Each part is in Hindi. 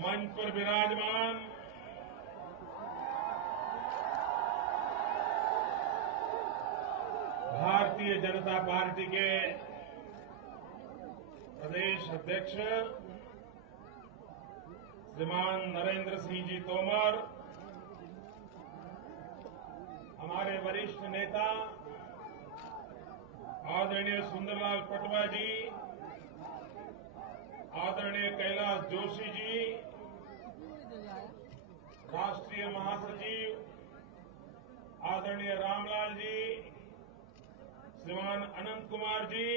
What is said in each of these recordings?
मंच पर विराजमान भारतीय जनता पार्टी के प्रदेश अध्यक्ष श्रीमान नरेंद्र सिंह जी तोमर, हमारे वरिष्ठ नेता आदरणीय सुंदरलाल पटवा जी, आदरणीय कैलाश जोशी जी, राष्ट्रीय महासचिव आदरणीय रामलाल जी, श्रीमान अनंत कुमार जी,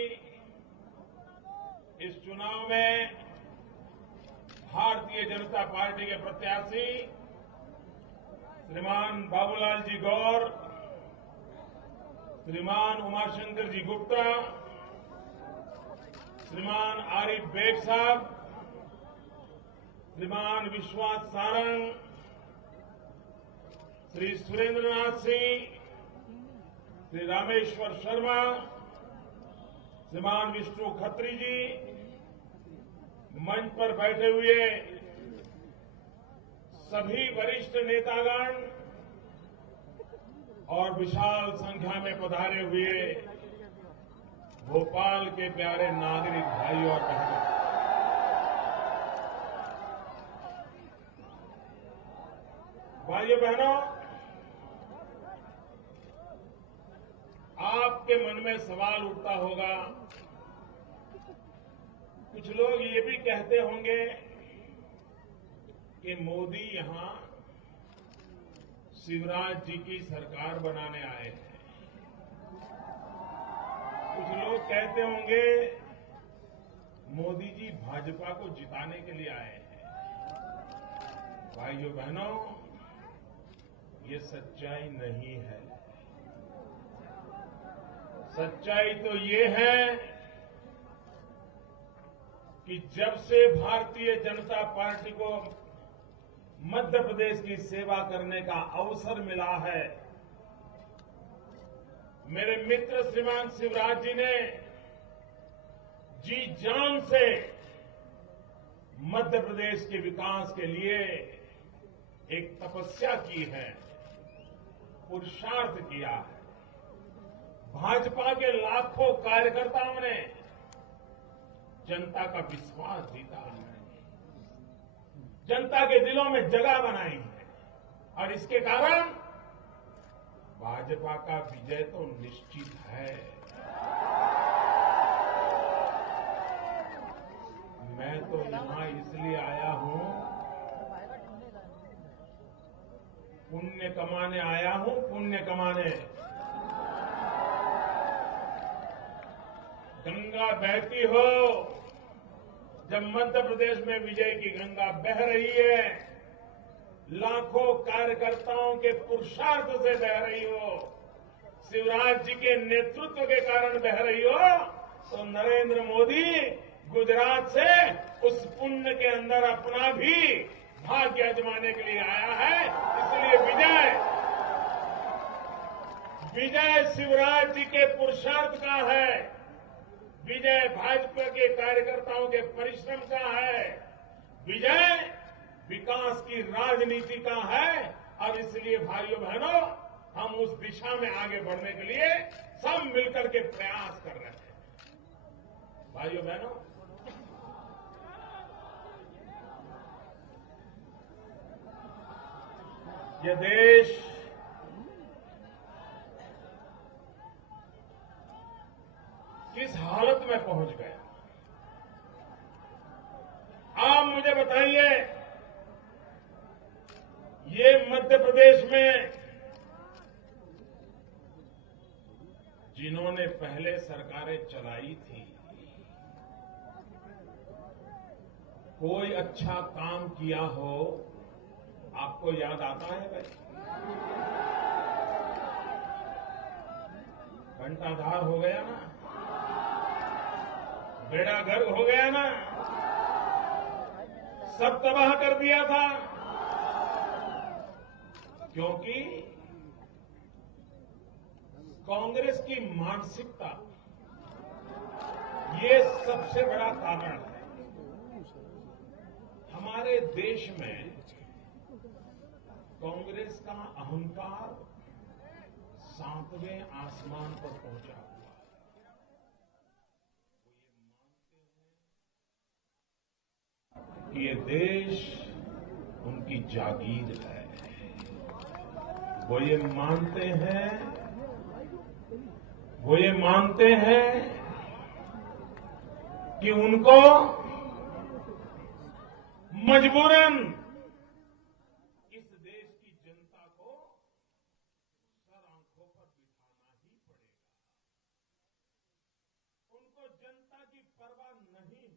इस चुनाव में भारतीय जनता पार्टी के प्रत्याशी श्रीमान बाबूलाल जी गौर, श्रीमान उमाशंकर जी गुप्ता, श्रीमान आरिफ बेग साहब, श्रीमान विश्वास सारंग, श्री सुरेंद्रनाथ सिंह, श्री रामेश्वर शर्मा, श्रीमान विष्णु खत्री जी, मंच पर बैठे हुए सभी वरिष्ठ नेतागण और विशाल संख्या में पधारे हुए भोपाल के प्यारे नागरिक भाई और बहनों, भाइयों बहनों, आपके मन में सवाल उठता होगा, कुछ लोग ये भी कहते होंगे कि मोदी यहां शिवराज जी की सरकार बनाने आए हैं। कुछ लोग कहते होंगे मोदी जी भाजपा को जिताने के लिए आए हैं। भाइयों बहनों, ये सच्चाई नहीं है। सच्चाई तो ये है कि जब से भारतीय जनता पार्टी को मध्य प्रदेश की सेवा करने का अवसर मिला है, मेरे मित्र श्रीमान शिवराज जी ने जी जान से मध्य प्रदेश के विकास के लिए एक तपस्या की है, पुरुषार्थ किया है। भाजपा के लाखों कार्यकर्ताओं ने जनता का विश्वास जीता है, जनता के दिलों में जगह बनाई है और इसके कारण भाजपा का विजय तो निश्चित है। मैं तो यहां इसलिए आया हूं, पुण्य कमाने आया हूं, पुण्य कमाने। गंगा बहती हो, जब मध्य प्रदेश में विजय की गंगा बह रही है, लाखों कार्यकर्ताओं के पुरुषार्थ से बह रही हो, शिवराज जी के नेतृत्व के कारण बह रही हो, तो नरेंद्र मोदी गुजरात से उस पुण्य के अंदर अपना भी भाग्य आजमाने के लिए आया है। इसलिए विजय शिवराज जी के पुरुषार्थ का है, विजय भाजपा के कार्यकर्ताओं के परिश्रम का है, विजय विकास की राजनीति का है। और इसलिए भाइयों बहनों, हम उस दिशा में आगे बढ़ने के लिए सब मिलकर के प्रयास कर रहे हैं। भाइयों बहनों, ये देश किस हालत में पहुंच गया, आप मुझे बताइए। ये मध्य प्रदेश में जिन्होंने पहले सरकारें चलाई थी, कोई अच्छा काम किया हो, आपको याद आता है भाई? घंटाधार हो गया ना, बेड़ा गर्क हो गया ना, सब तबाह कर दिया था, क्योंकि कांग्रेस की मानसिकता ये सबसे बड़ा कारण है। हमारे सारे देश में कांग्रेस का अहंकार 7वें आसमान पर पहुंचा हुआ है। कि ये देश उनकी जागीर है। वो ये मानते हैं कि उनको मजबूरन इस देश की जनता को सर आंखों पर बिठाना ही पड़ेगा। उनको जनता की परवाह नहीं है।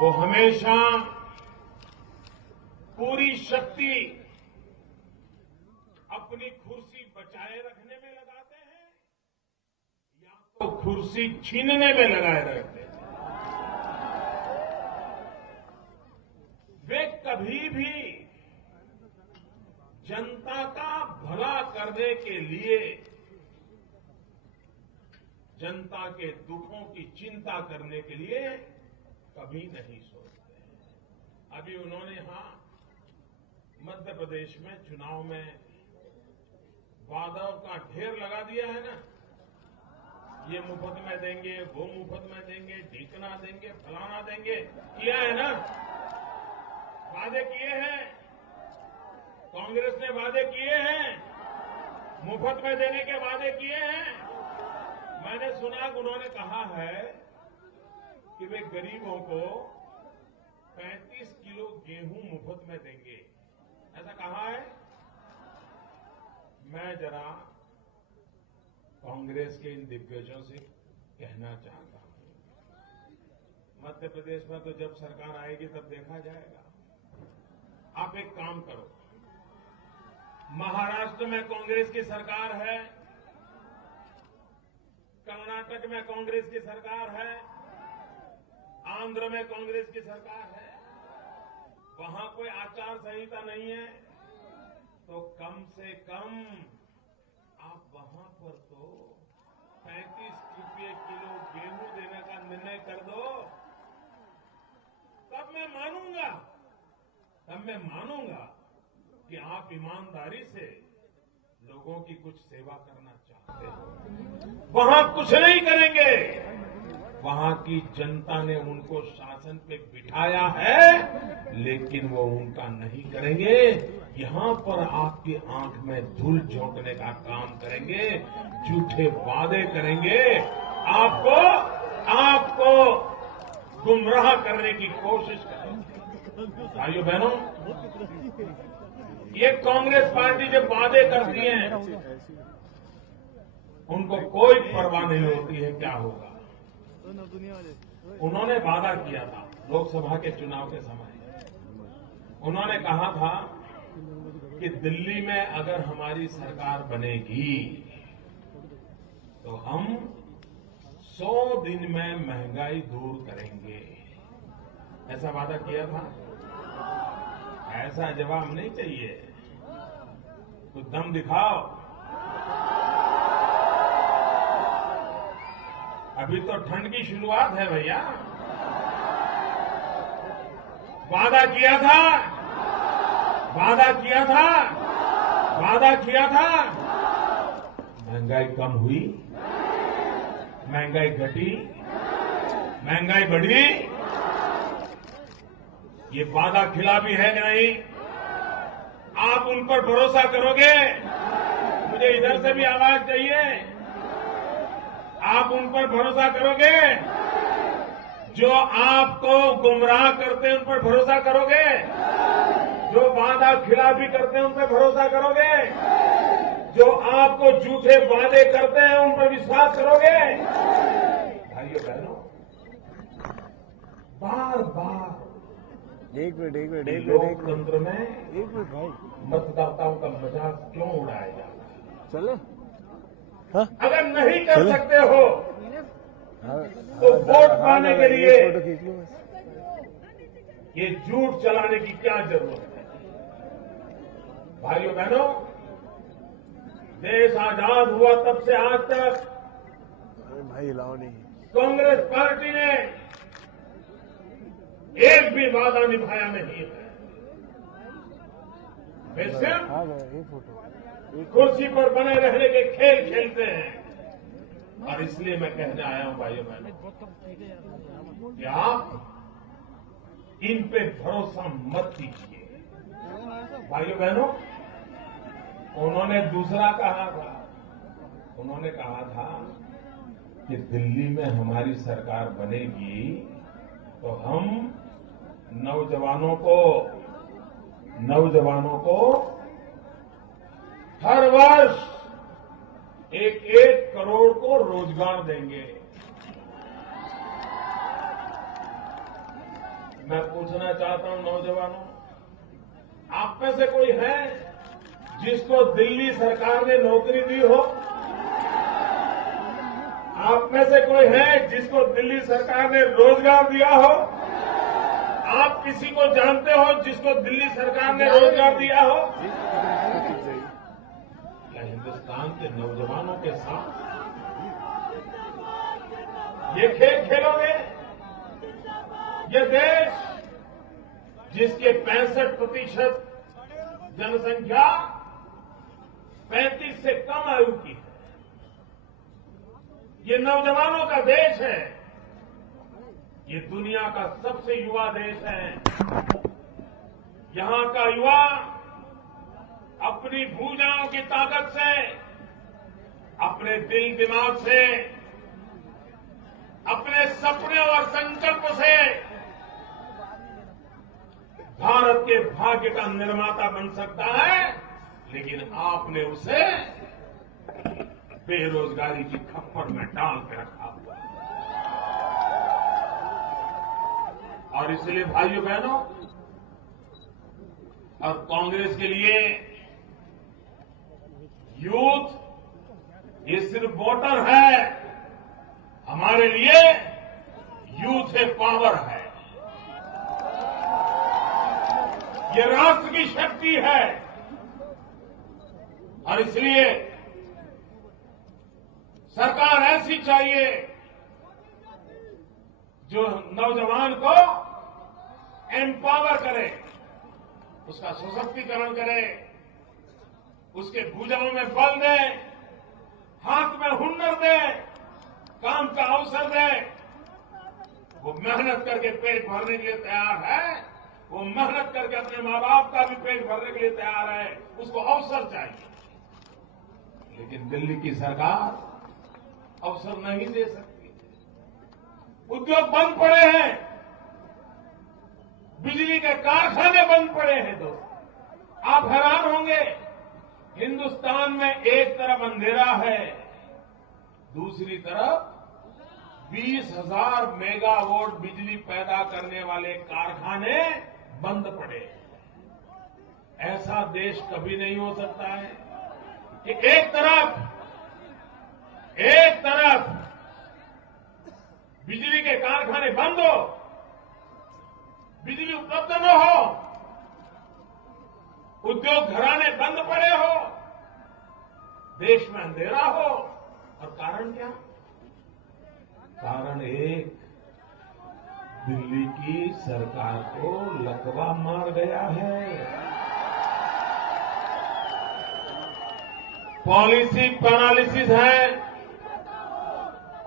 वो हमेशा पूरी शक्ति अपनी कुर्सी बचाए रखने में लगाते हैं या तो कुर्सी छीनने में लगाए रहते हैं। वे कभी भी जनता का भला करने के लिए, जनता के दुखों की चिंता करने के लिए कभी नहीं सोचते। अभी उन्होंने मध्य प्रदेश में चुनाव में वादों का ढेर लगा दिया है ना। ये मुफ्त में देंगे, वो मुफ्त में देंगे, ढीकना देंगे, फलाना देंगे, किया है ना। वादे किए हैं, कांग्रेस ने वादे किए हैं, मुफ्त में देने के वादे किए हैं। मैंने सुना कि उन्होंने कहा है कि वे गरीबों को 35 किलो गेहूं मुफ्त में देंगे, ऐसा कहा है। मैं जरा कांग्रेस के इन दिग्गजों से कहना चाहता हूं, मध्य प्रदेश में तो जब सरकार आएगी तब देखा जाएगा। आप एक काम करो, महाराष्ट्र में कांग्रेस की सरकार है, कर्नाटक में कांग्रेस की सरकार है, आंध्र में कांग्रेस की सरकार है, वहां कोई आचार संहिता नहीं है, तो कम से कम आप वहां पर तो 35 रुपये किलो गेहूं देने का निर्णय कर दो। तब मैं मानूंगा कि आप ईमानदारी से लोगों की कुछ सेवा करना चाहते हो। वहां कुछ नहीं करेंगे, वहां की जनता ने उनको शासन पे बिठाया है, लेकिन वो उनका नहीं करेंगे। यहां पर आपकी आंख में धूल झोंकने का काम करेंगे, झूठे वादे करेंगे, आपको गुमराह करने की कोशिश करेंगे। भाइयों बहनों, ये कांग्रेस पार्टी जब वादे करती है, उनको कोई परवाह नहीं होती है क्या होगा। उन्होंने वादा किया था लोकसभा के चुनाव के समय, उन्होंने कहा था कि दिल्ली में अगर हमारी सरकार बनेगी तो हम 100 दिन में महंगाई दूर करेंगे, ऐसा वादा किया था। ऐसा जवाब नहीं चाहिए, कुछ दम दिखाओ। अभी तो ठंड की शुरुआत है भैया। वादा किया था, महंगाई कम हुई, महंगाई घटी, महंगाई बढ़ी। ये वादा खिलाफी है कि नहीं? आप उन पर भरोसा करोगे? मुझे इधर से भी आवाज चाहिए। आप उन पर भरोसा करोगे? जो आपको गुमराह करते हैं उन पर भरोसा करोगे? जो वादा खिलाफी करते हैं उन पर भरोसा करोगे? जो आपको झूठे वादे करते हैं उन पर विश्वास करोगे? भाइयों बहनों, बार बार एक मिनट लोकतंत्र में एक मिनट भाई, मतदाताओं का मजाक क्यों उड़ाया जाता है? चले हाँ? अगर नहीं कर सकते हो हाँ, तो वोट पाने के लिए फोटो खींच लो बस। ये झूठ चलाने की क्या जरूरत है? भाइयों बहनों, देश आजाद हुआ तब से आज तक अरे भाई हिलाओ नहीं। कांग्रेस पार्टी ने एक भी वादा निभाया नहीं है। वे सिर्फ आ गया ये फोटो। कुर्सी पर बने रहने के खेल खेलते हैं। और इसलिए मैं कहने आया हूं भाइयों बहनों कि आप इन पे भरोसा मत कीजिए। भाइयों बहनों, उन्होंने दूसरा कहा था, उन्होंने कहा था कि दिल्ली में हमारी सरकार बनेगी तो हम नौजवानों को हर वर्ष 1-1 करोड़ को रोजगार देंगे। मैं पूछना चाहता हूं नौजवानों, आप में से कोई है जिसको दिल्ली सरकार ने नौकरी दी हो? आप में से कोई है जिसको दिल्ली सरकार ने रोजगार दिया हो? आप किसी को जानते हो जिसको दिल्ली सरकार ने रोजगार दिया हो? क्या हिंदुस्तान के नौजवानों के साथ ये खेल खेलोगे? ये देश जिसके 65% जनसंख्या 35 से कम आयु की है, ये नौजवानों का देश है। ये दुनिया का सबसे युवा देश है। यहां का युवा अपनी भुजाओं की ताकत से, अपने दिल दिमाग से, अपने सपने और संकल्प से भारत के भाग्य का निर्माता बन सकता है। लेकिन आपने उसे बेरोजगारी की खप्पर में डाल के रखा हुआ है। और इसलिए भाइयों बहनों, और कांग्रेस के लिए यूथ ये सिर्फ वोटर है, हमारे लिए यूथ ए पावर है। ये राष्ट्र की शक्ति है। और इसलिए सरकार ऐसी चाहिए जो नौजवान को एम्पावर करे, उसका सशक्तिकरण करे, उसके भुजाओं में बल दे, हाथ में हुनर दे, काम का अवसर दे। वो मेहनत करके पेट भरने के लिए तैयार है, वो मेहनत करके अपने मां बाप का भी पेट भरने के लिए तैयार है, उसको अवसर चाहिए। लेकिन दिल्ली की सरकार अवसर नहीं दे सकती। उद्योग बंद पड़े हैं, बिजली के कारखाने बंद पड़े हैं। दोस्तों, आप हैरान होंगे, हिंदुस्तान में एक तरफ अंधेरा है, दूसरी तरफ 20,000 मेगावाट बिजली पैदा करने वाले कारखाने बंद पड़े। ऐसा देश कभी नहीं हो सकता है कि एक तरफ बिजली के कारखाने बंद हो, बिजली उपलब्ध न हो, उद्योग घराने बंद पड़े हो, देश में अंधेरा हो। और कारण क्या? कारण एक, दिल्ली की सरकार को लकवा मार गया है। पॉलिसी पैरालिसिस है,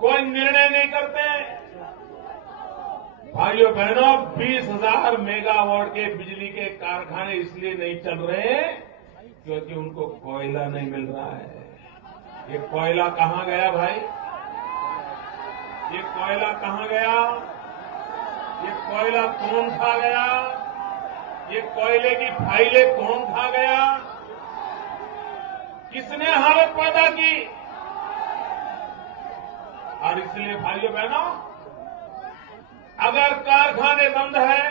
कोई निर्णय नहीं करते। भाइयों बहनों, 20,000 मेगावाट के बिजली के कारखाने इसलिए नहीं चल रहे क्योंकि उनको कोयला नहीं मिल रहा है। ये कोयला कहां गया भाई? ये कोयला कहां गया? ये कोयला कौन खा गया? ये कोयले की फाइलें कौन खा गया? किसने हालत पैदा की? और इसलिए भाइयों बहनों, अगर कारखाने बंद है,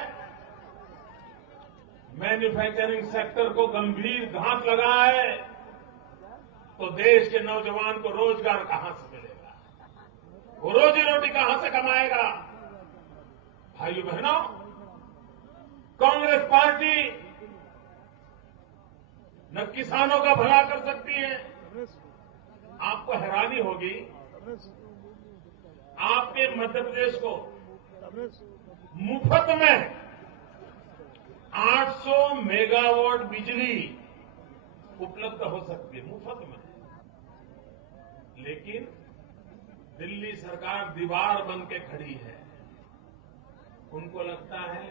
मैन्युफैक्चरिंग सेक्टर को गंभीर घात लगा है, तो देश के नौजवान को रोजगार कहां से मिलेगा? वो रोजी रोटी कहां से कमाएगा? भाइयों बहनों, कांग्रेस पार्टी न किसानों का भला कर सकती है। आपको हैरानी होगी, आपके मध्य प्रदेश को मुफ्त में 800 मेगावाट बिजली उपलब्ध हो सकती है, मुफ्त में। लेकिन दिल्ली सरकार दीवार बन के खड़ी है। उनको लगता है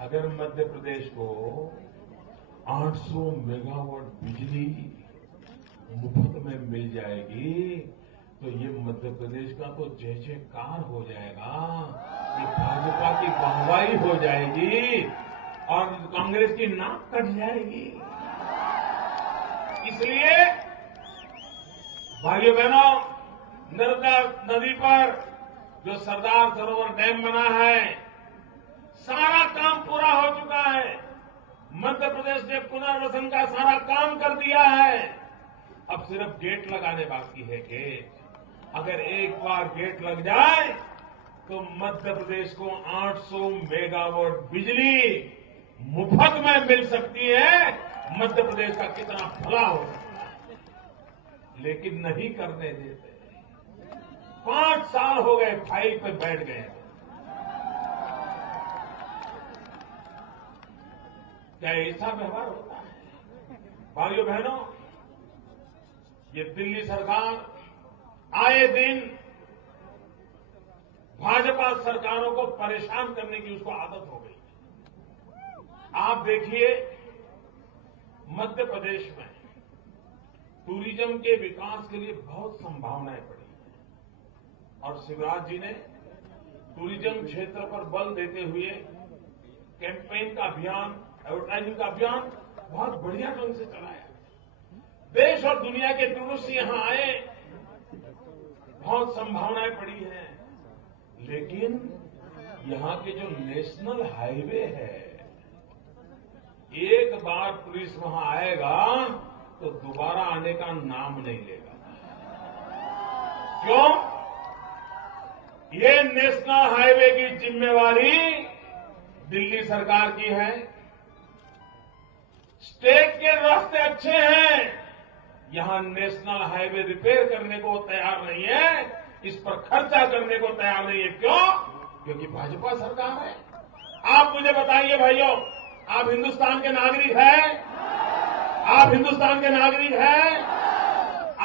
अगर मध्य प्रदेश को 800 मेगावाट बिजली मुफ्त में मिल जाएगी तो ये मध्य प्रदेश का तो जय जयकार हो जाएगा, ये भाजपा की वाहवाही हो जाएगी और कांग्रेस की नाक कट जाएगी। इसलिए भाइयों बहनों, नर्मदा नदी पर जो सरदार सरोवर डैम बना है, सारा काम पूरा हो चुका है। मध्य प्रदेश ने पुनर्वसन का सारा काम कर दिया है। अब सिर्फ गेट लगाने बाकी है। गेट अगर एक बार गेट लग जाए तो मध्य प्रदेश को 800 मेगावाट बिजली मुफ्त में मिल सकती है। मध्य प्रदेश का कितना भला हो सकता है, लेकिन नहीं करने देते। 5 साल हो गए, फाइल पे बैठ गए। क्या ऐसा व्यवहार होता है? भाइयों बहनों, ये दिल्ली सरकार आए दिन भाजपा सरकारों को परेशान करने की उसको आदत हो गई। आप देखिए, मध्य प्रदेश में टूरिज्म के विकास के लिए बहुत संभावनाएं पड़ी हैं और शिवराज जी ने टूरिज्म क्षेत्र पर बल देते हुए कैंपेन का अभियान, एडवर्टाइजिंग का अभियान बहुत बढ़िया ढंग से चलाया। देश और दुनिया के टूरिस्ट यहां आए, बहुत संभावनाएं पड़ी हैं। लेकिन यहां के जो नेशनल हाईवे है, एक बार टूरिस्ट वहां आएगा तो दोबारा आने का नाम नहीं लेगा। क्यों? ये नेशनल हाईवे की जिम्मेवारी दिल्ली सरकार की है। स्टेट के रास्ते अच्छे हैं, यहां नेशनल हाईवे रिपेयर करने को तैयार नहीं है, इस पर खर्चा करने को तैयार नहीं है। क्यों? क्योंकि भाजपा सरकार है। आप मुझे बताइए भाइयों, आप हिंदुस्तान के नागरिक हैं? आप हिंदुस्तान के नागरिक हैं?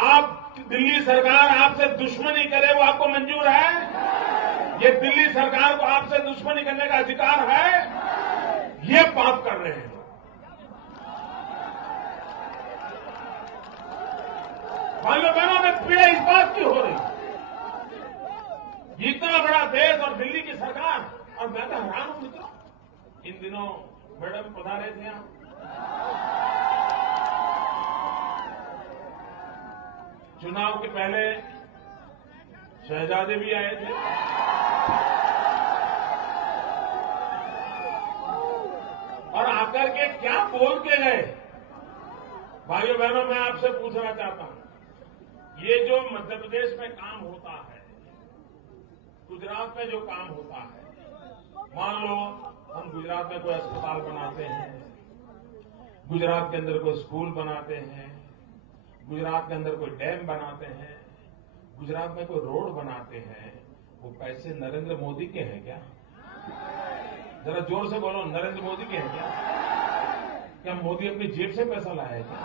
आप दिल्ली सरकार आपसे दुश्मनी करे वो आपको मंजूर है? ये दिल्ली सरकार को आपसे दुश्मनी करने का अधिकार है? ये पाप कर रहे हैं। भाइयों बहनों में पीड़ा इस बात की हो रही है, इतना बड़ा देश और दिल्ली की सरकार, और मैं तो हैरान हूं मित्रों। इन दिनों मैडम पधारे थे यहां, चुनाव के पहले शहजादे भी आए थे। और आकर के क्या बोल के गए? भाइयों बहनों, मैं आपसे पूछना चाहता हूं, ये जो मध्य प्रदेश में काम होता है, गुजरात में जो काम होता है, मान लो हम गुजरात में कोई अस्पताल बनाते हैं, गुजरात के अंदर कोई स्कूल बनाते हैं, गुजरात के अंदर कोई डैम बनाते हैं, गुजरात में कोई रोड बनाते हैं, वो पैसे नरेंद्र मोदी के हैं क्या? जरा जोर से बोलो, नरेंद्र मोदी के हैं क्या? क्या मोदी अपनी जेब से पैसा लाया है क्या?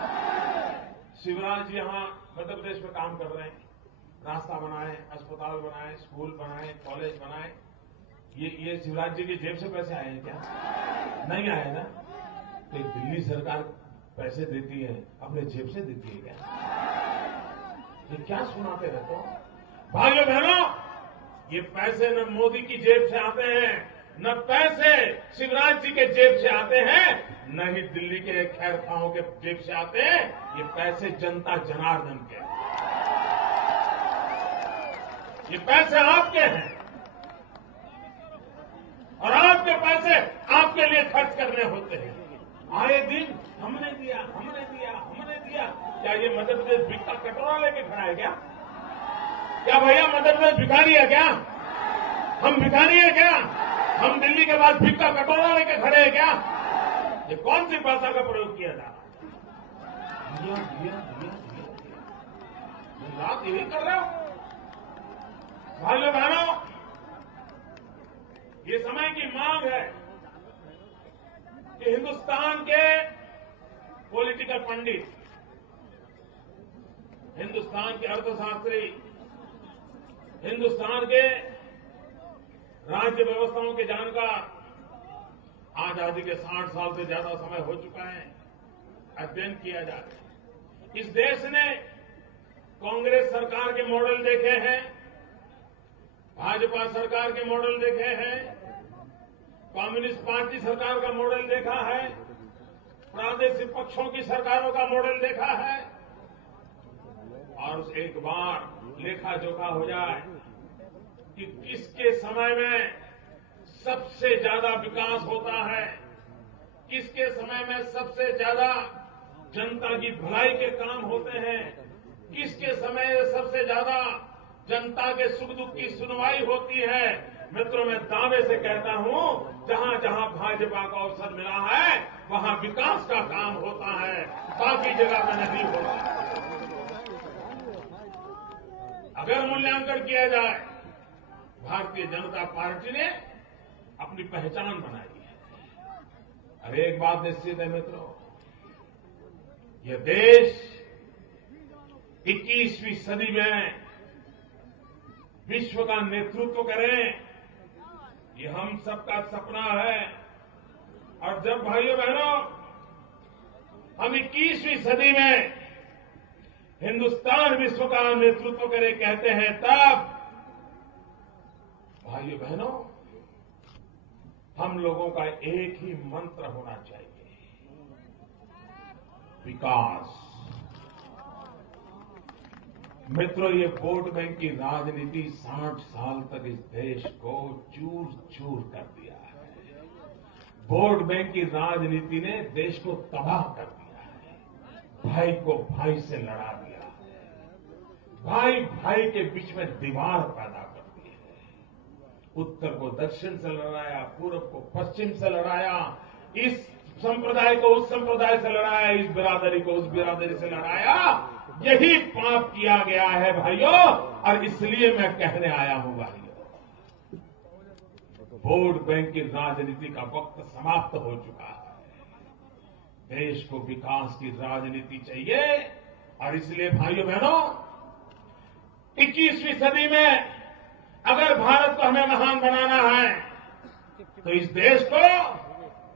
शिवराज जी यहां मध्य प्रदेश में काम कर रहे हैं, रास्ता बनाए, अस्पताल बनाए, स्कूल बनाए, कॉलेज बनाए, ये शिवराज जी की जेब से पैसे आए हैं क्या? नहीं आए ना? तो दिल्ली सरकार पैसे देती है, अपने जेब से देती है क्या? ये क्या सुनाते रहते हो? भाइयों बहनों, ये पैसे न मोदी की जेब से आते हैं, न पैसे शिवराज जी के जेब से आते हैं, न ही दिल्ली के खैर खाओं के जेब से आते हैं। ये पैसे जनता जनार्दन के हैं, ये पैसे आपके हैं और आपके पैसे आपके लिए खर्च करने होते हैं। आए दिन हमने दिया, हमने दिया, हमने दिया। क्या ये मध्य प्रदेश भीख का कटोरा लेके खड़ा है क्या? क्या भैया मध्य प्रदेश भिखारी है क्या? हम भिखारी है क्या? हम दिल्ली के बाद भीख का कटोरा लेके खड़े हैं क्या? ये कौन सी भाषा का प्रयोग किया जा रहा है? दिया दिया दिया दिया, आप यही कर रहे हो? भाइयों बहनों, ये समय की मांग है कि हिंदुस्तान के पॉलिटिकल पंडित, हिंदुस्तान के अर्थशास्त्री, हिंदुस्तान के राज्य व्यवस्थाओं के जानकार, आजादी के 60 साल से ज्यादा समय हो चुका है, अध्ययन किया जा रहा है। इस देश ने कांग्रेस सरकार के मॉडल देखे हैं, भाजपा सरकार के मॉडल देखे हैं, कम्युनिस्ट पार्टी सरकार का मॉडल देखा है, प्रादेशिक पक्षों की सरकारों का मॉडल देखा है, और एक बार लेखा जोखा हो जाए कि किसके समय में सबसे ज्यादा विकास होता है, किसके समय में सबसे ज्यादा जनता की भलाई के काम होते हैं, किसके समय सबसे ज्यादा जनता के सुख दुख की सुनवाई होती है। मित्रों, मैं दावे से कहता हूं, जहां जहां भाजपा को अवसर मिला है वहां विकास का काम होता है, बाकी जगह में नहीं होता। अगर मूल्यांकन किया जाए, भारतीय जनता पार्टी ने अपनी पहचान बनाई है। और एक बात निश्चित है मित्रों, यह देश 21वीं सदी में विश्व का नेतृत्व करें, ये हम सबका सपना है। और जब भाइयों बहनों हम 21वीं सदी में हिंदुस्तान विश्व का नेतृत्व करे कहते हैं, तब भाइयों बहनों हम लोगों का एक ही मंत्र होना चाहिए, विकास। मित्रों, ये वोट बैंक की राजनीति 60 साल तक इस देश को चूर चूर कर दिया है। वोट बैंक की राजनीति ने देश को तबाह कर दिया है, भाई को भाई से लड़ा दिया है, भाई भाई के बीच में दीवार पैदा कर दी है, उत्तर को दक्षिण से लड़ाया, पूर्व को पश्चिम से लड़ाया, इस संप्रदाय को उस संप्रदाय से लड़ाया, इस बिरादरी को उस बिरादरी से लड़ाया। यही पाप किया गया है भाइयों, और इसलिए मैं कहने आया हूं भाइयों, वोट बैंक की राजनीति का वक्त समाप्त हो चुका है। देश को विकास की राजनीति चाहिए, और इसलिए भाइयों बहनों 21वीं सदी में अगर भारत को हमें महान बनाना है तो इस देश को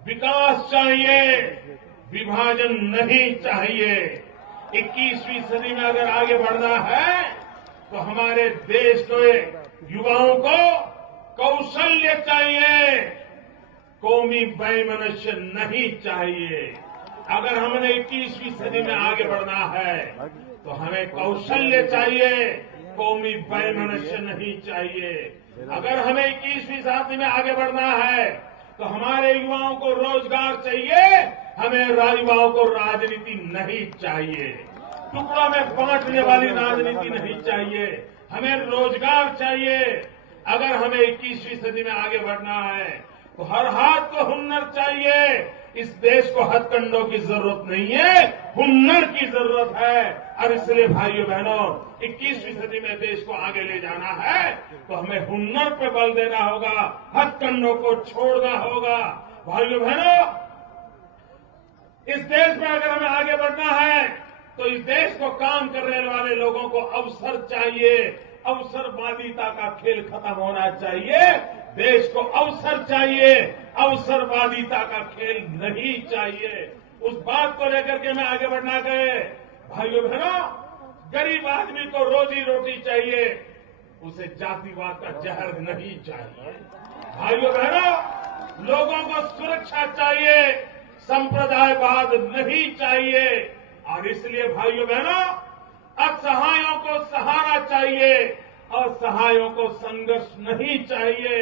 विकास चाहिए, विभाजन नहीं चाहिए। 21वीं सदी में अगर आगे बढ़ना है तो हमारे देश के युवाओं को कौशल्य चाहिए, कौमी वैमनस्य नहीं चाहिए। अगर हमने 21वीं सदी में आगे बढ़ना है तो हमें कौशल्य चाहिए, कौमी वैमनस्य नहीं चाहिए। अगर हमें 21वीं सदी में आगे बढ़ना है तो हमारे युवाओं को रोजगार चाहिए, हमें युवाओं को राजनीति नहीं चाहिए, टुकड़ों में बांटने वाली राजनीति नहीं चाहिए, हमें रोजगार चाहिए। अगर हमें 21वीं सदी में आगे बढ़ना है तो हर हाथ को हुनर चाहिए। इस देश को हथकंडों की जरूरत नहीं है, हुनर की जरूरत है। और इसलिए भाइयों बहनों 21वीं सदी में देश को आगे ले जाना है तो हमें हुनर पे बल देना होगा, हथकंडों को छोड़ना होगा। भाइयों बहनों, इस देश में अगर हमें आगे बढ़ना है तो इस देश को काम करने वाले लोगों को अवसर चाहिए, अवसरवादिता का खेल खत्म होना चाहिए। देश को अवसर चाहिए, अवसरवादिता का खेल नहीं चाहिए। उस बात को लेकर के मैं आगे बढ़ना गए। भाइयों बहनों, गरीब आदमी को रोजी रोटी चाहिए, उसे जातिवाद का जहर नहीं चाहिए। भाइयों बहनों, लोगों को सुरक्षा चाहिए, संप्रदायवाद नहीं चाहिए। और इसलिए भाइयों बहनों, असहायों को सहारा चाहिए, असहायों को संघर्ष नहीं चाहिए।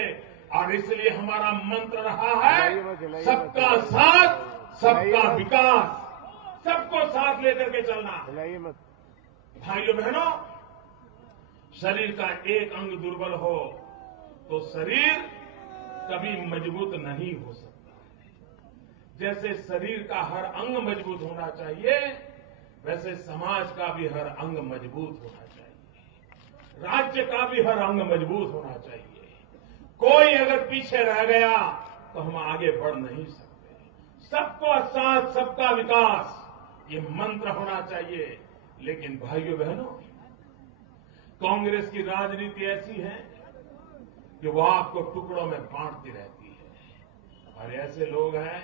और इसलिए हमारा मंत्र रहा है सबका साथ, सबका विकास, सबको साथ लेकर के चलना। भाइयों बहनों, शरीर का एक अंग दुर्बल हो तो शरीर कभी मजबूत नहीं हो सकता। जैसे शरीर का हर अंग मजबूत होना चाहिए, वैसे समाज का भी हर अंग मजबूत होना चाहिए, राज्य का भी हर अंग मजबूत होना चाहिए, कोई अगर पीछे रह गया तो हम आगे बढ़ नहीं सकते। सबका साथ, सबका विकास, ये मंत्र होना चाहिए। लेकिन भाइयों बहनों, कांग्रेस की राजनीति ऐसी है कि वो आपको टुकड़ों में बांटती रहती है। और ऐसे लोग हैं,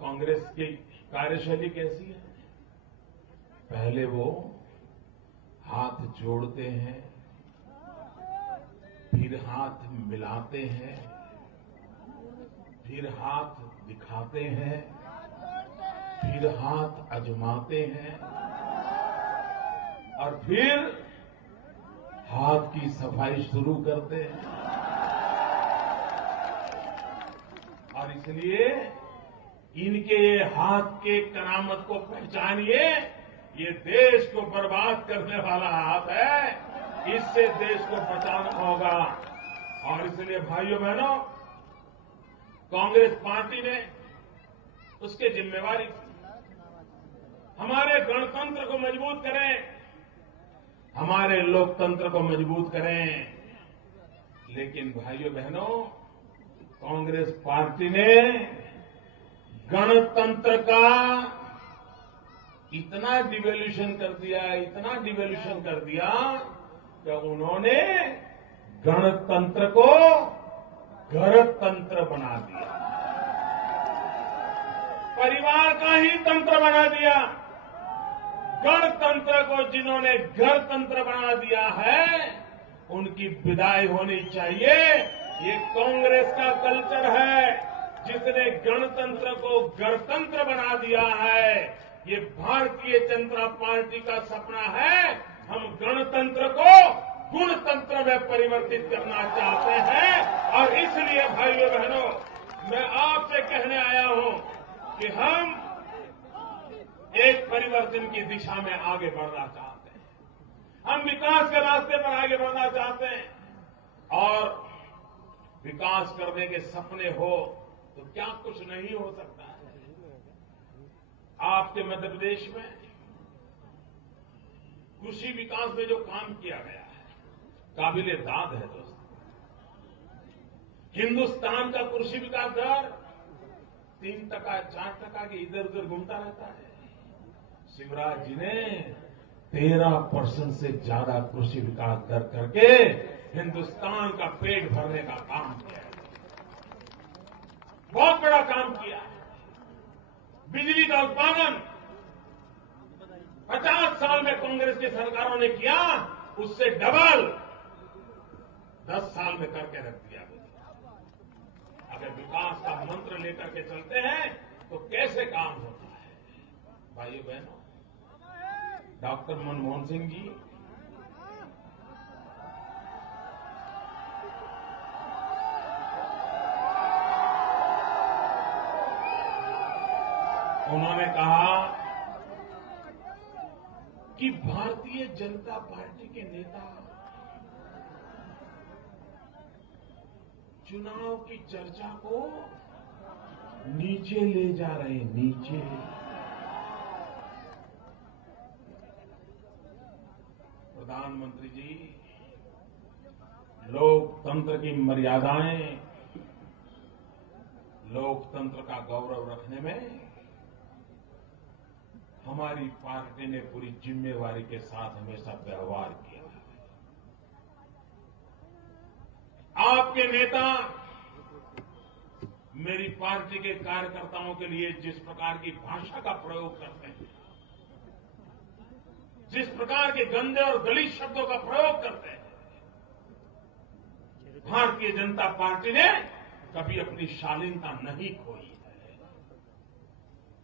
कांग्रेस की कार्यशैली कैसी है? पहले वो हाथ जोड़ते हैं, फिर हाथ मिलाते हैं, फिर हाथ दिखाते हैं, फिर हाथ आजमाते हैं और फिर हाथ की सफाई शुरू करते हैं। और इसलिए इनके ये हाथ के करामत को पहचानिए। ये देश को बर्बाद करने वाला हाथ है, इससे देश को बचाना होगा। और इसलिए भाइयों बहनों, कांग्रेस पार्टी ने उसकी जिम्मेवारी, हमारे गणतंत्र को मजबूत करें, हमारे लोकतंत्र को मजबूत करें। लेकिन भाइयों बहनों, कांग्रेस पार्टी ने गणतंत्र का इतना डिवैल्यूशन कर दिया, इतना डिवैल्यूशन कर दिया कि उन्होंने गणतंत्र को घरतंत्र बना दिया, परिवार का ही तंत्र बना दिया। गणतंत्र को जिन्होंने घरतंत्र बना दिया है, उनकी विदाई होनी चाहिए। ये कांग्रेस का कल्चर है, जिसने गणतंत्र को गणतंत्र बना दिया है। ये भारतीय जनता पार्टी का सपना है। हम गणतंत्र को गुणतंत्र में परिवर्तित करना चाहते हैं। और इसलिए भाइयों बहनों, मैं आपसे कहने आया हूं कि हम एक परिवर्तन की दिशा में आगे बढ़ना चाहते हैं। हम विकास के रास्ते पर आगे बढ़ना चाहते हैं। और विकास करने के सपने हो तो क्या कुछ नहीं हो सकता है। आपके मध्य प्रदेश में कृषि विकास में जो काम किया गया है, काबिले दाद है दोस्तों। हिंदुस्तान का कृषि विकास दर 3%, 4% के इधर उधर घूमता रहता है। शिवराज जी ने 13% से ज्यादा कृषि विकास दर करके हिंदुस्तान का पेट भरने का काम किया है। बहुत बड़ा काम किया है। बिजली का उत्पादन 50 साल में कांग्रेस की सरकारों ने किया, उससे डबल 10 साल में करके रख दिया। अगर विकास का मंत्र लेकर के चलते हैं तो कैसे काम होता है। भाइयों बहनों, डॉक्टर मनमोहन सिंह जी उन्होंने कहा कि भारतीय जनता पार्टी के नेता चुनाव की चर्चा को नीचे ले जा रहे हैं, नीचे। प्रधानमंत्री जी, लोकतंत्र की मर्यादाएं, लोकतंत्र का गौरव रखने में हमारी पार्टी ने पूरी जिम्मेवारी के साथ हमेशा व्यवहार किया है। आपके नेता मेरी पार्टी के कार्यकर्ताओं के लिए जिस प्रकार की भाषा का प्रयोग करते हैं, जिस प्रकार के गंदे और गलीज शब्दों का प्रयोग करते हैं, भारतीय जनता पार्टी ने कभी अपनी शालीनता नहीं खोई है।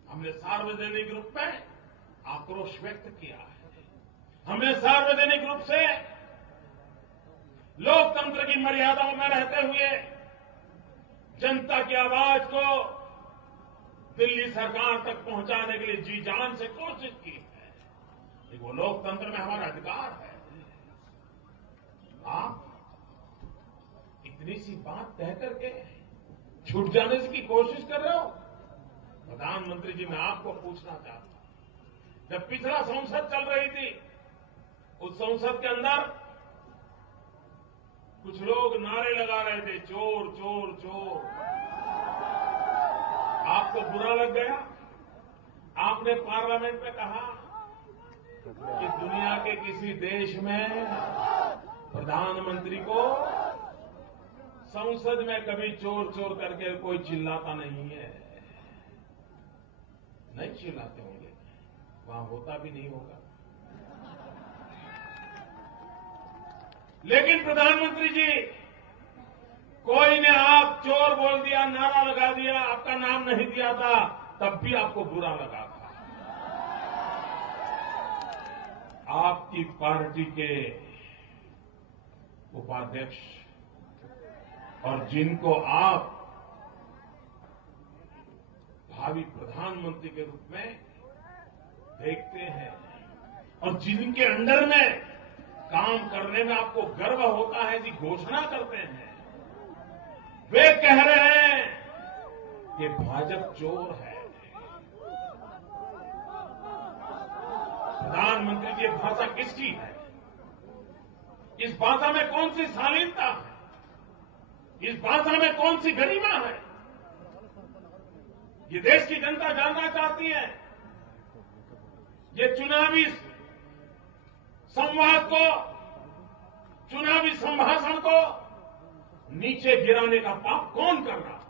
हमने सार्वजनिक रूप में आक्रोश व्यक्त किया है। हमने सार्वजनिक रूप से लोकतंत्र की मर्यादाओं में रहते हुए जनता की आवाज को दिल्ली सरकार तक पहुंचाने के लिए जी जान से कोशिश की है। लेकिन वो लोकतंत्र में हमारा अधिकार है। आप इतनी सी बात कह करके छूट जाने की कोशिश कर रहे हो। प्रधानमंत्री जी, मैं आपको पूछना चाहता हूं, जब पिछला संसद चल रही थी, उस संसद के अंदर कुछ लोग नारे लगा रहे थे, चोर चोर चोर। आपको बुरा लग गया? आपने पार्लियामेंट में कहा कि दुनिया के किसी देश में प्रधानमंत्री को संसद में कभी चोर चोर करके कोई चिल्लाता नहीं है। नहीं चिल्लाते होंगे, वहां होता भी नहीं होगा। लेकिन प्रधानमंत्री जी, कोई ने आप चोर बोल दिया, नारा लगा दिया, आपका नाम नहीं दिया था, तब भी आपको बुरा लगा था। आपकी पार्टी के उपाध्यक्ष और जिनको आप भावी प्रधानमंत्री के रूप में देखते हैं और जिनके अंडर में काम करने में आपको गर्व होता है, जी घोषणा करते हैं, वे कह रहे हैं कि भाजपा चोर है। प्रधानमंत्री की भाषा किसकी है? इस भाषा में कौन सी शालीनता है? इस भाषा में कौन सी गरिमा है? ये देश की जनता जानना चाहती है। ये चुनावी संवाद को, चुनावी संभाषण को नीचे गिराने का पाप कौन कर रहा है?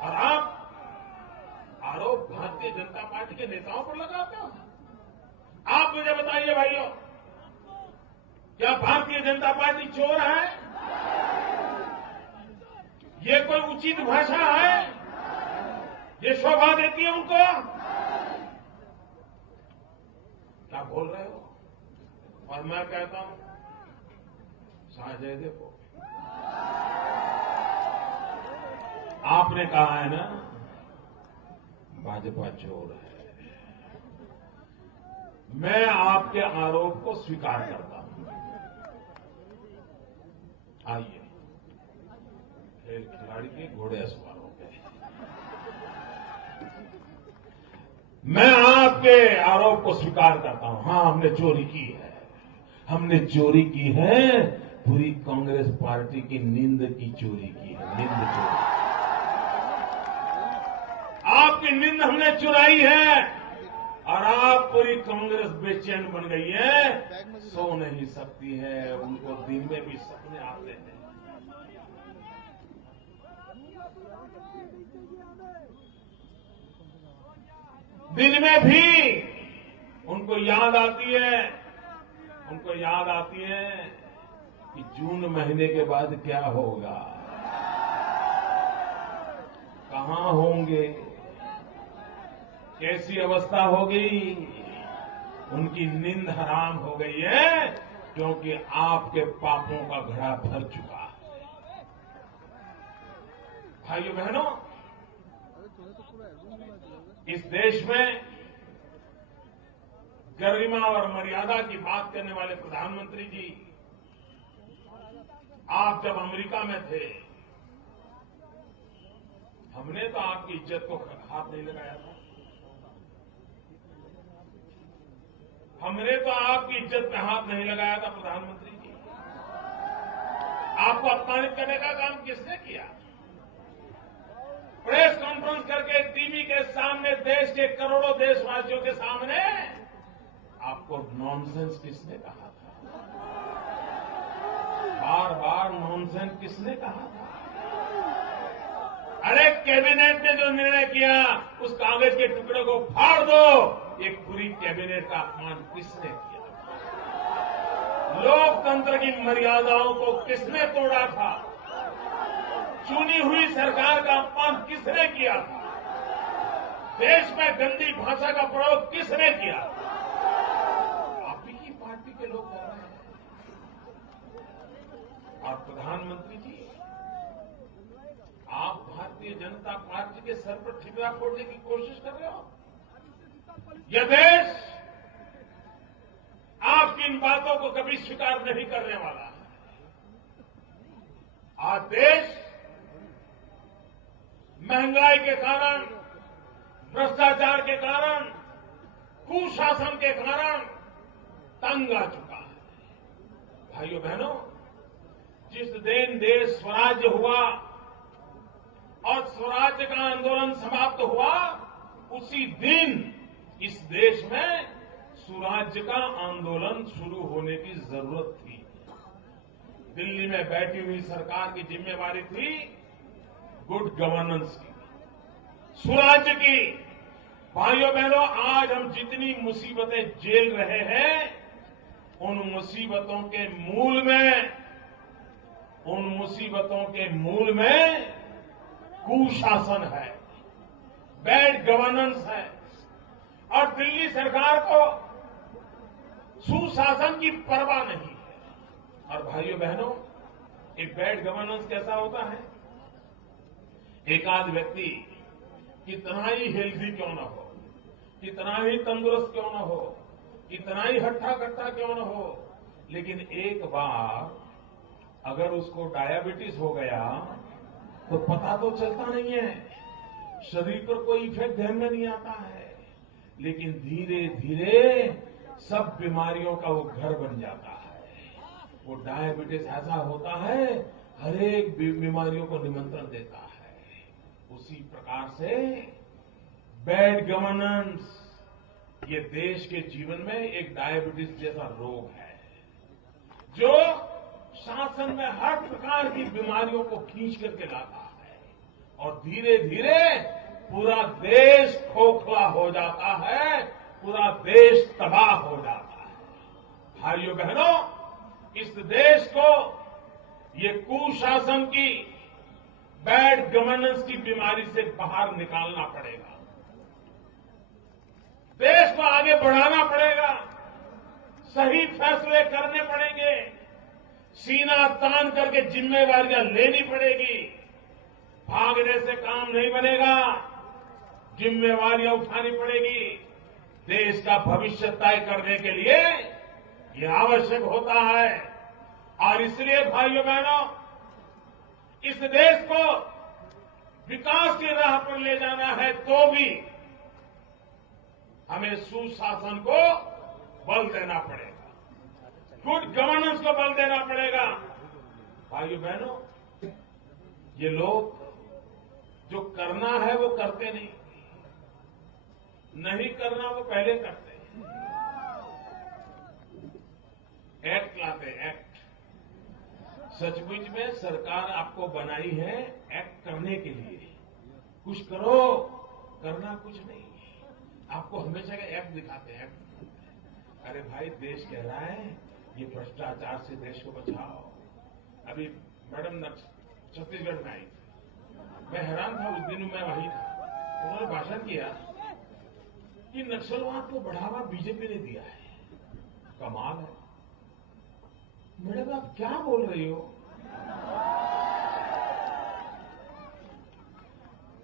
और आप आरोप भारतीय जनता पार्टी के नेताओं पर लगाते हो। आप मुझे बताइए भाइयों, क्या भारतीय जनता पार्टी चोर है? ये कोई उचित भाषा है? ये शोभा देती है उनको? क्या बोल रहे हो? और मैं कहता हूं, साझे देखो, आपने कहा है ना भाजपा चोर है। मैं आपके आरोप को स्वीकार करता हूं। आइए, खेल खिलाड़ी के घोड़े सवार हो गए। मैं आपके आरोप को स्वीकार करता हूं। हां, हमने चोरी की है। हमने चोरी की है, पूरी कांग्रेस पार्टी की नींद की चोरी की है। नींद चोरी, आपकी नींद हमने चुराई है और आप पूरी कांग्रेस बेचैन बन गई है, सो नहीं सकती है। उनको दिन में भी सपने आते हैं। दिन में भी उनको याद आती है, उनको याद आती है कि जून महीने के बाद क्या होगा, कहां होंगे, कैसी अवस्था होगी। उनकी नींद हराम हो गई है क्योंकि आपके पापों का घड़ा भर चुका है। भाइयों बहनों, इस देश में गरिमा और मर्यादा की बात करने वाले प्रधानमंत्री जी, आप जब अमेरिका में थे, हमने तो आपकी इज्जत को हाथ नहीं लगाया था। हमने तो आपकी इज्जत में हाथ नहीं लगाया था प्रधानमंत्री जी। आपको अपमानित करने का काम किसने किया? प्रेस कॉन्फ्रेंस करके टीवी के सामने, देश के करोड़ों देशवासियों के सामने आपको नॉनसेंस किसने कहा था? बार बार नॉनसेंस किसने कहा था? अरे कैबिनेट ने जो निर्णय किया, उस कागज के टुकड़े को फाड़ दो, एक पूरी कैबिनेट का अपमान किसने किया? लोकतंत्र की मर्यादाओं को किसने तोड़ा था? चुनी हुई सरकार का अपमान किसने किया था? देश में गंदी भाषा का प्रयोग किसने किया? आप ही की पार्टी के लोग कर रहे हैं। और प्रधानमंत्री जी, आप भारतीय जनता पार्टी के सर पर ठिकरा फोड़ने की कोशिश कर रहे हो। यह देश आपकी इन बातों को कभी स्वीकार नहीं करने वाला है। आज देश महंगाई के कारण, भ्रष्टाचार के कारण, कुशासन के कारण तंग आ चुका है। भाइयों बहनों, जिस दिन देश स्वराज्य हुआ और स्वराज्य का आंदोलन समाप्त हुआ, उसी दिन इस देश में सुराज्य का आंदोलन शुरू होने की जरूरत थी। दिल्ली में बैठी हुई सरकार की जिम्मेवारी थी गुड गवर्नेंस की, सुराज्य की। भाइयों बहनों, आज हम जितनी मुसीबतें झेल रहे हैं, उन मुसीबतों के मूल में कुशासन है, बैड गवर्नेंस है। और दिल्ली सरकार को सुशासन की परवाह नहीं है। और भाइयों बहनों, एक बैड गवर्नेंस कैसा होता है? एक आध व्यक्ति कितना ही हेल्दी क्यों न हो, कितना ही तंदुरुस्त क्यों न हो, कितना ही हट्टा कट्टा क्यों न हो, लेकिन एक बार अगर उसको डायबिटीज हो गया तो पता तो चलता नहीं है, शरीर पर कोई इफेक्ट ध्यान में नहीं आता है, लेकिन धीरे धीरे सब बीमारियों का वो घर बन जाता है। वो डायबिटीज ऐसा होता है, हर एक बीमारियों को निमंत्रण देता है। उसी प्रकार से बैड गवर्नेंस ये देश के जीवन में एक डायबिटीज जैसा रोग है, जो शासन में हर प्रकार की बीमारियों को खींच करके लाता है और धीरे धीरे पूरा देश खोखला हो जाता है, पूरा देश तबाह हो जाता है। भाइयों बहनों, इस देश को ये कुशासन की, बैड गवर्नेंस की बीमारी से बाहर निकालना पड़ेगा। देश को आगे बढ़ाना पड़ेगा, सही फैसले करने पड़ेंगे, सीना तान करके जिम्मेवारियां लेनी पड़ेगी। भागने से काम नहीं बनेगा, जिम्मेवारियां उठानी पड़ेगी। देश का भविष्य तय करने के लिए यह आवश्यक होता है। और इसलिए भाइयों बहनों, इस देश को विकास की राह पर ले जाना है तो भी हमें सुशासन को बल देना पड़ेगा, गुड गवर्नेंस को बल देना पड़ेगा। भाइयों बहनों, ये लोग जो करना है वो करते नहीं, नहीं करना वो पहले करते हैं। एक्ट लाते, एक्ट। सचमुच में सरकार आपको बनाई है एक्ट करने के लिए, कुछ करो, करना कुछ नहीं। आपको हमेशा का एक्ट दिखाते हैं, एक्ट। अरे भाई, देश कह रहा है ये भ्रष्टाचार से देश को बचाओ। अभी मैडम छत्तीसगढ़ में आई थी, मैं हैरान था, उस दिन मैं वहीं था। उन्होंने भाषण किया कि नक्सलवाद को बढ़ावा बीजेपी ने दिया है। कमाल है मैडम, आप क्या बोल रही हो?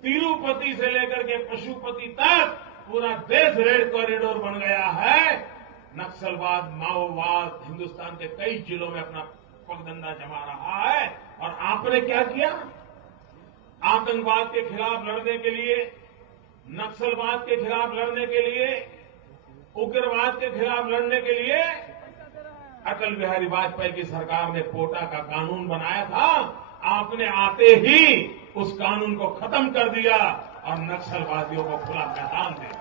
तिरुपति से लेकर के पशुपति तक पूरा देश रेड कॉरिडोर बन गया है। नक्सलवाद, माओवाद हिंदुस्तान के कई जिलों में अपना पगडंडा जमा रहा है। और आपने क्या किया? आतंकवाद के खिलाफ लड़ने के लिए, नक्सलवाद के खिलाफ लड़ने के लिए, उग्रवाद के खिलाफ लड़ने के लिए अटल बिहारी वाजपेयी की सरकार ने पोटा का कानून बनाया था। आपने आते ही उस कानून को खत्म कर दिया और नक्सलवादियों को खुला मैदान दे दिया।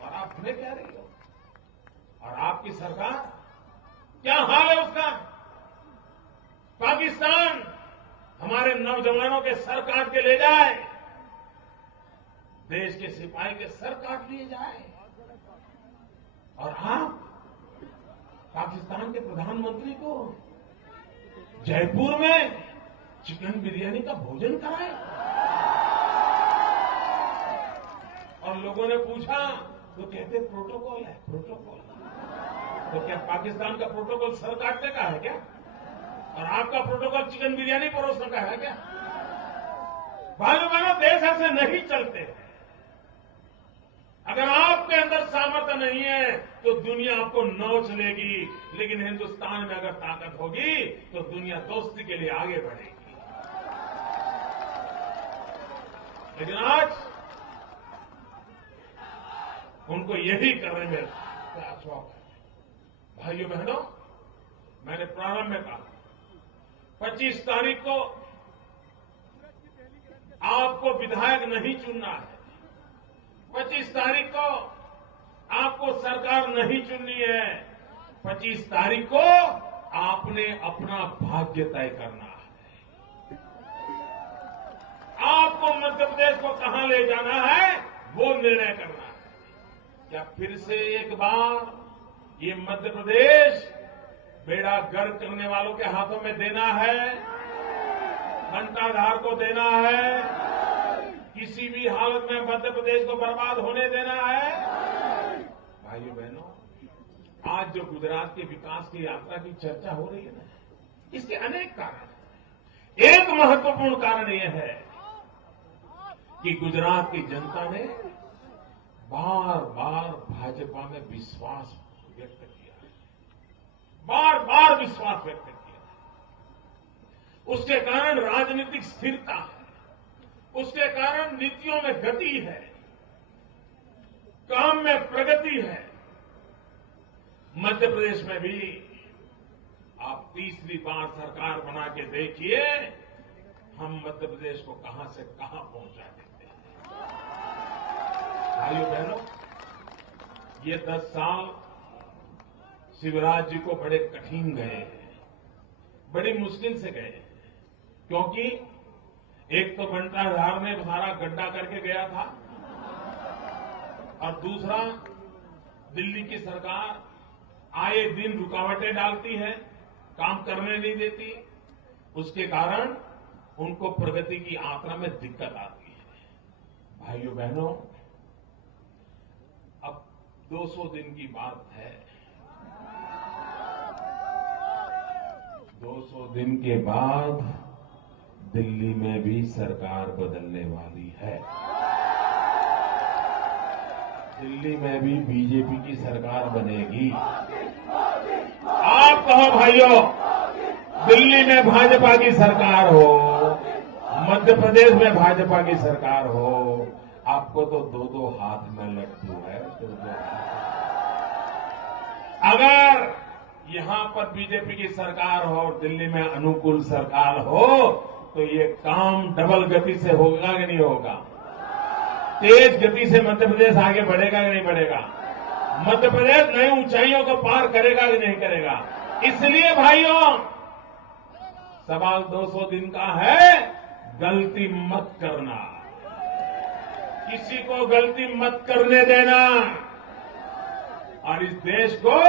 और आप हमें कह रही हो, और आपकी सरकार, क्या हाल है उसका? पाकिस्तान हमारे नौजवानों के सर काट के ले जाए, देश के सिपाही के सर काट लिए जाए, और आप पाकिस्तान के प्रधानमंत्री को जयपुर में चिकन बिरयानी का भोजन कराए। और लोगों ने पूछा तो कहते प्रोटोकॉल है, प्रोटोकॉल। तो क्या पाकिस्तान का प्रोटोकॉल सर काटने का है क्या? और आपका प्रोटोकॉल चिकन बिरयानी परोसने का है क्या? भाइयों बहनों, देश ऐसे नहीं चलते। अगर आपके अंदर सामर्थ्य नहीं है तो दुनिया आपको नोच लेगी, लेकिन हिंदुस्तान में अगर ताकत होगी तो दुनिया दोस्ती के लिए आगे बढ़ेगी। लेकिन उनको यही करने में बड़ा शौक है। भाइयों बहनों, मैंने प्रारंभ में कहा 25 तारीख को आपको विधायक नहीं चुनना है। 25 तारीख को आपको सरकार नहीं चुननी है। 25 तारीख को आपने अपना भाग्य तय करना है। आपको मध्य प्रदेश को कहां ले जाना है, वो निर्णय करना है। क्या फिर से एक बार ये मध्य प्रदेश बेड़ा गर्क करने वालों के हाथों में देना है, घंटाधार को देना है, किसी भी हालत में मध्य प्रदेश को बर्बाद होने देना है? भाइयों बहनों, आज जो गुजरात के विकास की यात्रा की चर्चा हो रही है ना, इसके अनेक कारण हैं। एक महत्वपूर्ण कारण यह है कि गुजरात की जनता ने बार बार भाजपा में विश्वास व्यक्त किया है, बार बार विश्वास व्यक्त किया है। उसके कारण राजनीतिक स्थिरता है, उसके कारण नीतियों में गति है, काम में प्रगति है। मध्य प्रदेश में भी आप तीसरी बार सरकार बना के देखिए, हम मध्य प्रदेश को कहां से कहां पहुंचा देते हैं। भाइयों बहनों, ये 10 साल शिवराज जी को बड़े कठिन गए हैं, बड़ी मुश्किल से गए हैं, क्योंकि एक तो घंटाधार में सारा गड्ढा करके गया था, और दूसरा दिल्ली की सरकार आए दिन रुकावटें डालती है, काम करने नहीं देती। उसके कारण उनको प्रगति की यात्रा में दिक्कत आती है। भाइयों बहनों, अब 200 दिन की बात है। 200 दिन के बाद दिल्ली में भी सरकार बदलने वाली है। दिल्ली में भी बीजेपी की सरकार बनेगी। आप कहो भाइयों, दिल्ली में भाजपा की सरकार हो, मध्य प्रदेश में भाजपा की सरकार हो, आपको तो 2-2 हाथ में लड्डू है। अगर यहां पर बीजेपी की सरकार हो और दिल्ली में अनुकूल सरकार हो, तो ये काम डबल गति से होगा कि नहीं होगा? तेज गति से मध्य प्रदेश आगे बढ़ेगा कि नहीं बढ़ेगा? मध्य प्रदेश नई ऊंचाइयों को पार करेगा कि नहीं करेगा? इसलिए भाइयों, सवाल 200 दिन का है, गलती मत करना, किसी को गलती मत करने देना, और इस देश को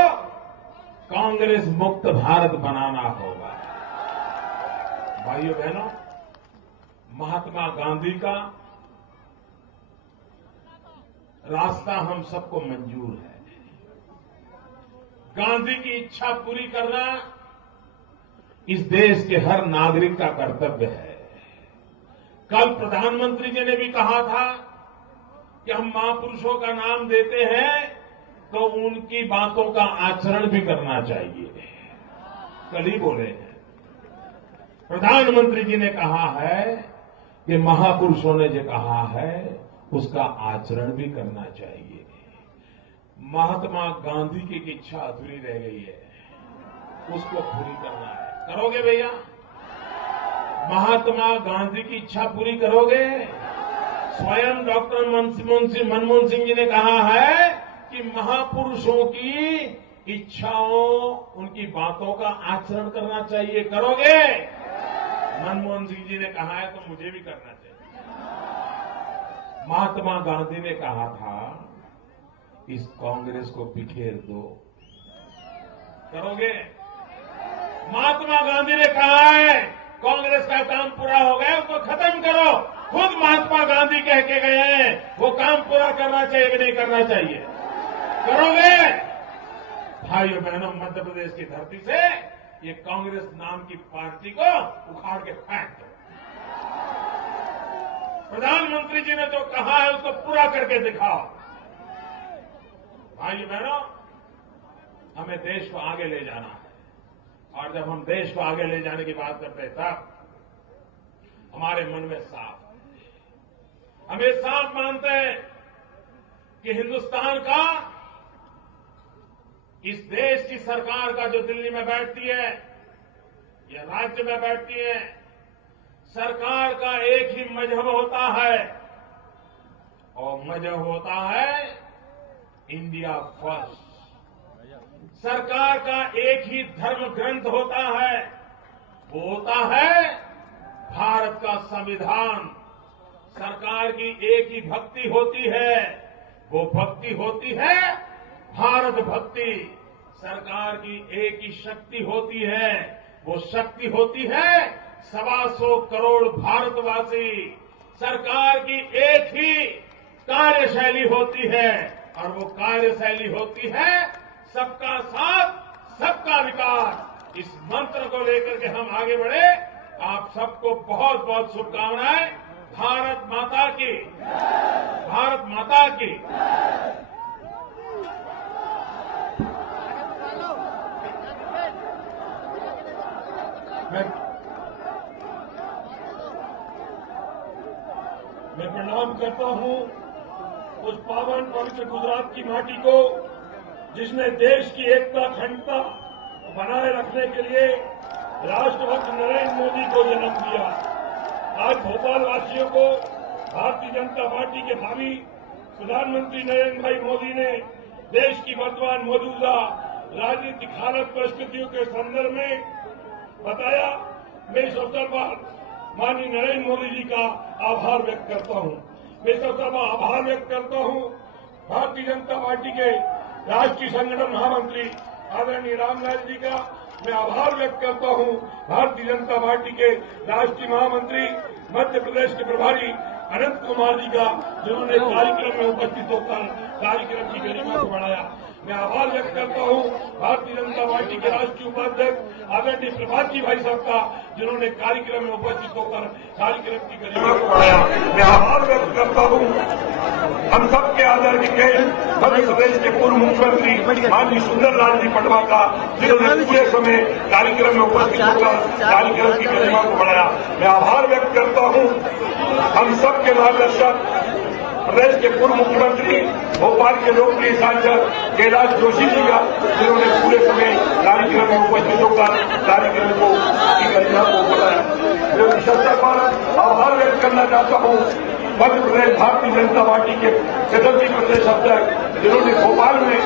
कांग्रेस मुक्त भारत बनाना होगा। भाइयों बहनों, महात्मा गांधी का रास्ता हम सबको मंजूर है। गांधी की इच्छा पूरी करना इस देश के हर नागरिक का कर्तव्य है। कल प्रधानमंत्री जी ने भी कहा था कि हम महापुरुषों का नाम देते हैं तो उनकी बातों का आचरण भी करना चाहिए। कल ही बोले हैं, प्रधानमंत्री जी ने कहा है कि महापुरुषों ने जो कहा है उसका आचरण भी करना चाहिए। महात्मा गांधी की इच्छा अधूरी रह गई है, उसको पूरी करना है। करोगे भैया? महात्मा गांधी की इच्छा पूरी करोगे? स्वयं डॉक्टर मनमोहन सिंह जी ने कहा है कि महापुरुषों की इच्छाओं, उनकी बातों का आचरण करना चाहिए। करोगे? मनमोहन सिंह जी ने कहा है तो मुझे भी करना चाहिए। महात्मा गांधी ने कहा था, इस कांग्रेस को बिखेर दो। करोगे? महात्मा गांधी ने कहा है कांग्रेस का काम पूरा हो गया, उसको खत्म करो। खुद महात्मा गांधी कह के गए हैं, वो काम पूरा करना चाहिए कि नहीं करना चाहिए? करोगे? भाइयों बहनों, मध्य प्रदेश की धरती से ये कांग्रेस नाम की पार्टी को उखाड़ के फेंक दो। प्रधानमंत्री जी ने जो कहा है उसको पूरा करके दिखाओ। भाइयों बहनों, हमें देश को आगे ले जाना है, और जब हम देश को आगे ले जाने की बात करते हैं तब हमारे मन में साफ है, हम ये साफ मानते हैं कि हिंदुस्तान का, इस देश की सरकार का जो दिल्ली में बैठती है या राज्य में बैठती है, सरकार का एक ही मजहब होता है और मजहब होता है इंडिया फर्स्ट। सरकार का एक ही धर्म ग्रंथ होता है, वो होता है भारत का संविधान। सरकार की एक ही भक्ति होती है, वो भक्ति होती है भारत भक्ति। सरकार की एक ही शक्ति होती है, वो शक्ति होती है 125 करोड़ भारतवासी। सरकार की एक ही कार्यशैली होती है और वो कार्यशैली होती है सबका साथ, सबका विकास। इस मंत्र को लेकर के हम आगे बढ़े। आप सबको बहुत बहुत शुभकामनाएं। भारत माता की, भारत माता की। मैं प्रणाम करता हूं उस पावन पवित्र गुजरात की माटी को जिसने देश की एकता अखंडता बनाए रखने के लिए राष्ट्रभक्त नरेंद्र मोदी को जन्म दिया। आज भोपाल वासियों को भारतीय जनता पार्टी के भावी प्रधानमंत्री नरेंद्र भाई मोदी ने देश की वर्तमान मौजूदा राजनीतिक हालत परिस्थितियों के संदर्भ में बताया। मैं इस अवसर पर माननीय नरेंद्र मोदी जी का आभार व्यक्त करता हूं। मैं इस अवसर पर आभार व्यक्त करता हूं भारतीय जनता पार्टी के राष्ट्रीय संगठन महामंत्री आदरणीय रामलाल जी का। मैं आभार व्यक्त करता हूं भारतीय जनता पार्टी के राष्ट्रीय महामंत्री मध्य प्रदेश के प्रभारी अनंत कुमार जी का, जिन्होंने कार्यक्रम में उपस्थित होकर कार्यक्रम की गरिमा को बढ़ाया। मैं आभार व्यक्त करता हूं भारतीय जनता पार्टी के राष्ट्रीय उपाध्यक्ष आदरणीय प्रभात जी भाई साहब का, जिन्होंने कार्यक्रम में उपस्थित होकर कार्यक्रम की गरिमा को बढ़ाया। मैं आभार व्यक्त करता हूं हम सबके आदरणीय मध्य प्रदेश के पूर्व मुख्यमंत्री माननीय सुंदरलाल जी पटवा का, जिन्होंने पूरे समय कार्यक्रम में उपस्थित होकर कार्यक्रम की गरिमा को बढ़ाया। मैं आभार व्यक्त करता हूं हम सबके मार्गदर्शक प्रदेश के पूर्व मुख्यमंत्री भोपाल के लोकप्रिय सांसद कैलाश जोशी जी का, जिन्होंने पूरे समय कार्यक्रम में उपस्थित होकर कार्यक्रम की गरिमा को बढ़ाया। मैं इस अवसर पर आभार व्यक्त करना चाहता हूं मध्य प्रदेश भारतीय जनता पार्टी के 37 प्रदेश अध्यक्ष, जिन्होंने भोपाल में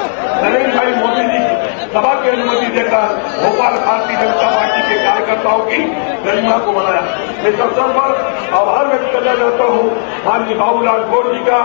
नरेंद्र भाई मोदी जी की सभा की अनुमति देकर भोपाल भारतीय जनता पार्टी के कार्यकर्ताओं की गरिमा को बढ़ाया। इस अवसर पर आभार व्यक्त करना चाहता हूं माननीय बाबूलाल गौर जी का।